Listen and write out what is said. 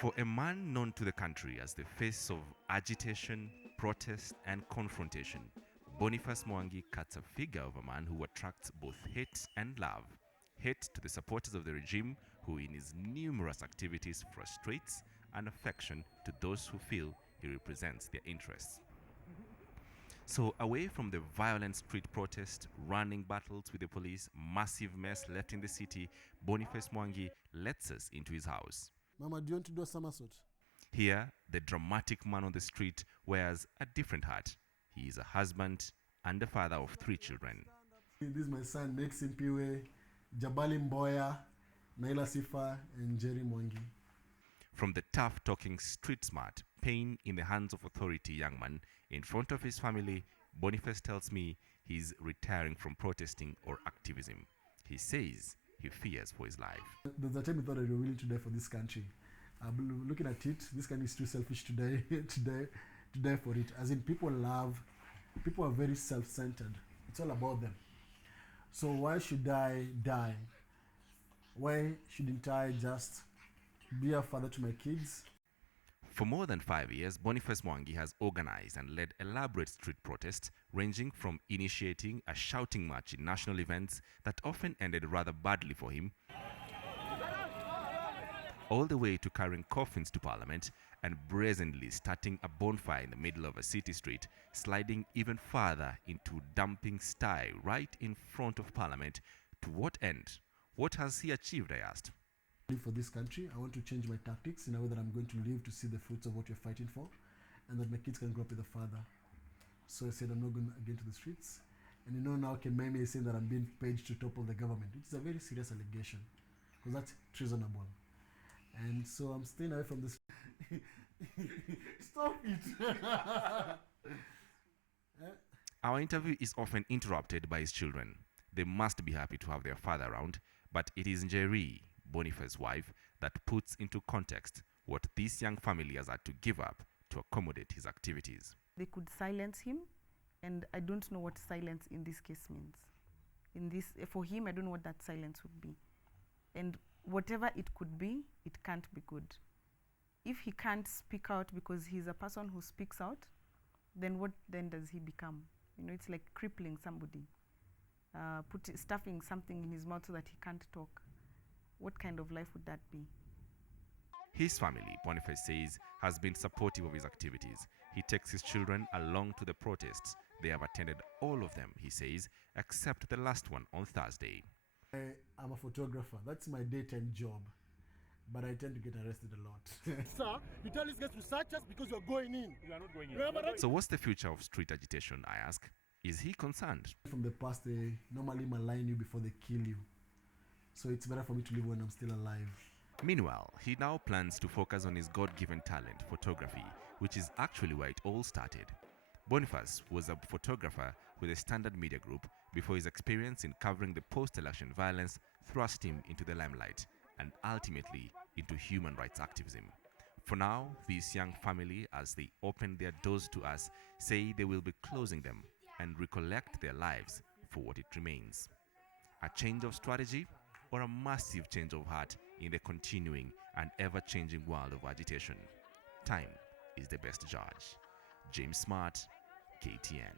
For a man known to the country as the face of agitation, protest, and confrontation, Boniface Mwangi cuts a figure of a man who attracts both hate and love. Hate to the supporters of the regime, who in his numerous activities frustrates, and affection to those who feel he represents their interests. So away from the violent street protest, running battles with the police, massive mess left in the city, Boniface Mwangi lets us into his house. Mama, do you want to do a somersault? Here, the dramatic man on the street wears a different hat. He is a husband and the father of 3 children. This is my son, Next Mpiwe, Jabali Mboya, Naila Sifa, and Jerry Mwangi. From the tough-talking, street-smart, pain in the hands of authority young man, in front of his family, Boniface tells me he's retiring from protesting or activism. He says he fears for his life. There's a time he thought that we were willing to die for this country. Looking at it, this country is too selfish to die for it. As in, people are very self-centered. It's all about them. So why should I die? Why shouldn't I just be a father to my kids? For more than 5 years, Boniface Mwangi has organized and led elaborate street protests, ranging from initiating a shouting match in national events that often ended rather badly for him, all the way to carrying coffins to Parliament and brazenly starting a bonfire in the middle of a city street, sliding even farther into dumping style right in front of Parliament. To what end? What has he achieved, I asked. For this country, I want to change my tactics in a way that I'm going to live to see the fruits of what you're fighting for, and that my kids can grow up with a father. So I said I'm not going again to the streets. And now Kememe is saying that I'm being paid to topple the government, which is a very serious allegation, because that's treasonable. And so I'm staying away from this. Stop it! Our interview is often interrupted by his children. They must be happy to have their father around, but it is Njeri, Boniface's wife, that puts into context what this young family has had to give up to accommodate his activities. They could silence him, and I don't know what silence in this case means. For him, I don't know what that silence would be. And whatever it could be, it can't be good. If he can't speak out because he's a person who speaks out, then what then does he become? It's like crippling somebody, stuffing something in his mouth so that he can't talk. What kind of life would that be? His family, Boniface says, has been supportive of his activities. He takes his children along to the protests. They have attended all of them, he says, except the last one on Thursday. I'm a photographer. That's my daytime job. But I tend to get arrested a lot. Sir, you tell these guys to search us because you're going in. We are not going in. So what's the future of street agitation, I ask? Is he concerned? From the past, they normally malign you before they kill you. So it's better for me to live when I'm still alive. Meanwhile, he now plans to focus on his God-given talent, photography, which is actually where it all started. Boniface was a photographer with a Standard Media Group before his experience in covering the post-election violence thrust him into the limelight and ultimately into human rights activism. For now, this young family, as they open their doors to us, say they will be closing them and recollect their lives for what it remains. A change of strategy or a massive change of heart in the continuing and ever-changing world of agitation? Time is the best judge. James Smart, KTN.